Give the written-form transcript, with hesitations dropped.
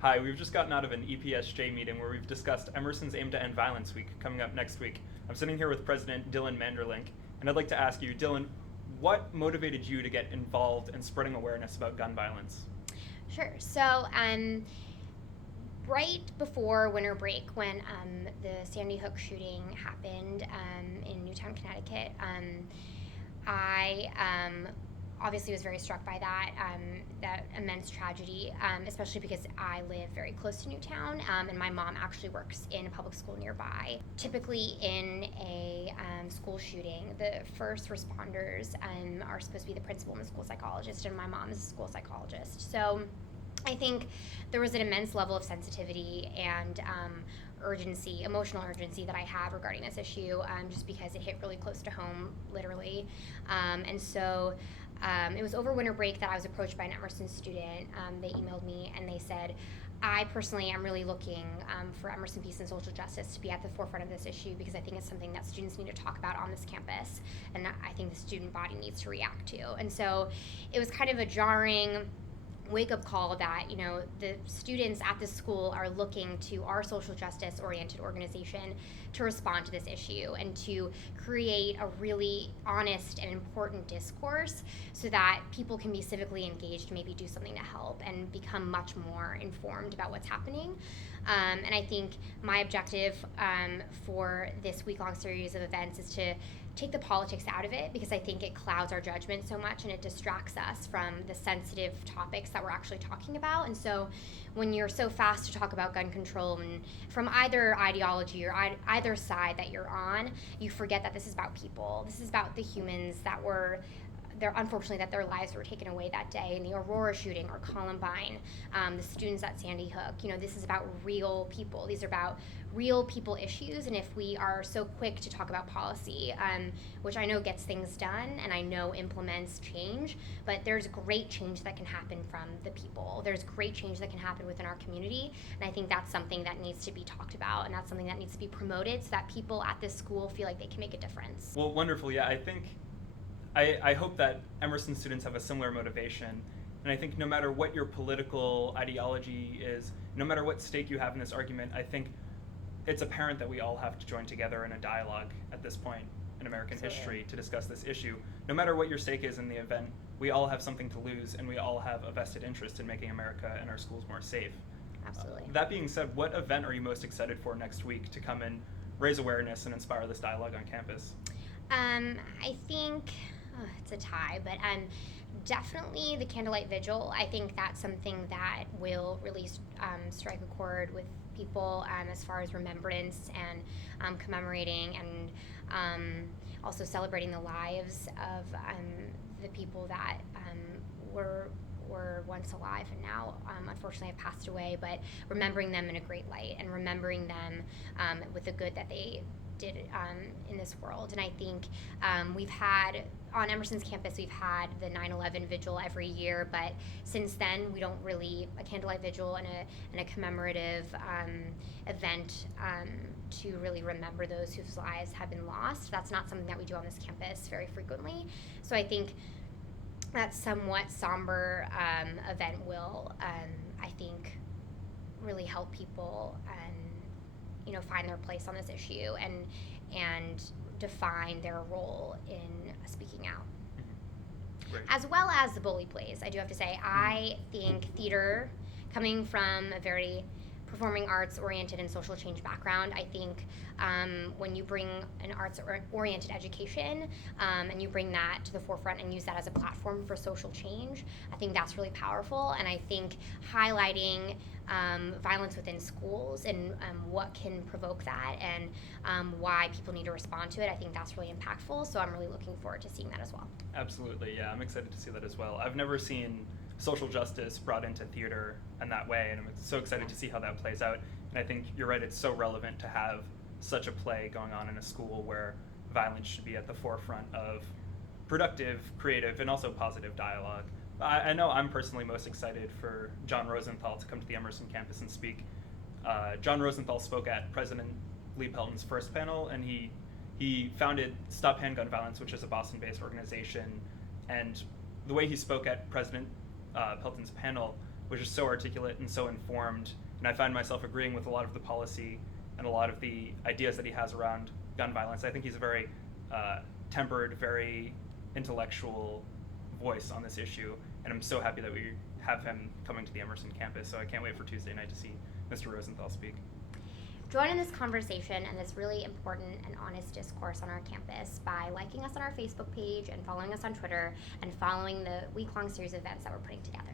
Hi, we've just gotten out of an EPSJ meeting where we've discussed Emerson's Aim to End Violence Week coming up next week. I'm sitting here with President Dylan Manderlink, and I'd like to ask you, Dylan, what motivated you to get involved in spreading awareness about gun violence? Sure. So, right before winter break, when the Sandy Hook shooting happened in Newtown, Connecticut, I obviously was very struck by that immense tragedy, especially because I live very close to Newtown, and my mom actually works in a public school nearby. Typically, in a school shooting, the first responders are supposed to be the principal and the school psychologist, and my mom is a school psychologist. So I think there was an immense level of sensitivity and urgency, emotional urgency that I have regarding this issue, just because it hit really close to home, literally. And so it was over winter break that I was approached by an Emerson student. They emailed me and they said, I personally am really looking for Emerson Peace and Social Justice to be at the forefront of this issue, because I think it's something that students need to talk about on this campus, and I think the student body needs to react to. And so it was kind of a jarring wake-up call that, the students at this school are looking to our social justice oriented organization to respond to this issue and to create a really honest and important discourse so that people can be civically engaged, maybe do something to help and become much more informed about what's happening. And I think my objective for this week-long series of events is to take the politics out of it, because I think it clouds our judgment so much and it distracts us from the sensitive topics that we're actually talking about. And so when you're so fast to talk about gun control, and from either ideology or either side that you're on, you forget that this is about people. This is about the humans that were there, unfortunately, that their lives were taken away that day in the Aurora shooting or Columbine, the students at Sandy Hook. This is about real people. These are about real people issues, and if we are so quick to talk about policy, which I know gets things done and I know implements change, but there's great change that can happen from the people. There's great change that can happen within our community, and I think that's something that needs to be talked about, and that's something that needs to be promoted so that people at this school feel like they can make a difference. Well, wonderful. Yeah, I hope that Emerson students have a similar motivation. And I think no matter what your political ideology is, no matter what stake you have in this argument, I think it's apparent that we all have to join together in a dialogue at this point in American Absolutely. history to discuss this issue. No matter what your stake is in the event, we all have something to lose, and we all have a vested interest in making America and our schools more safe. Absolutely. That being said, what event are you most excited for next week to come and raise awareness and inspire this dialogue on campus? I think it's a tie, but definitely the candlelight vigil. I think that's something that will really strike a chord with people as far as remembrance and commemorating and also celebrating the lives of the people that were once alive and now unfortunately have passed away, but remembering them in a great light and remembering them with the good that they did in this world. And I think we've had, on Emerson's campus, we've had the 9/11 vigil every year, but since then we don't really, a candlelight vigil and a commemorative event to really remember those whose lives have been lost. That's not something that we do on this campus very frequently. So I think that somewhat somber event will, I think, really help people find their place on this issue and define their role in speaking out. Great. As well as the bully plays, I do have to say, I think theater, coming from a very performing arts oriented and social change background, I think when you bring an arts oriented education and you bring that to the forefront and use that as a platform for social change, I think that's really powerful. And I think highlighting violence within schools and what can provoke that and why people need to respond to it, I think that's really impactful. So I'm really looking forward to seeing that as well. Absolutely, yeah, I'm excited to see that as well. I've never seen social justice brought into theater in that way, and I'm so excited to see how that plays out. And I think you're right, it's so relevant to have such a play going on in a school where violence should be at the forefront of productive, creative, and also positive dialogue. I know I'm personally most excited for John Rosenthal to come to the Emerson campus and speak. John Rosenthal spoke at President Lee Pelton's first panel, and he founded Stop Handgun Violence, which is a Boston-based organization. And the way he spoke at President Pelton's panel was just so articulate and so informed, and I find myself agreeing with a lot of the policy and a lot of the ideas that he has around gun violence. I think he's a very tempered, very intellectual voice on this issue, and I'm so happy that we have him coming to the Emerson campus, so I can't wait for Tuesday night to see Mr. Rosenthal speak. Join in this conversation and this really important and honest discourse on our campus by liking us on our Facebook page and following us on Twitter and following the week-long series of events that we're putting together.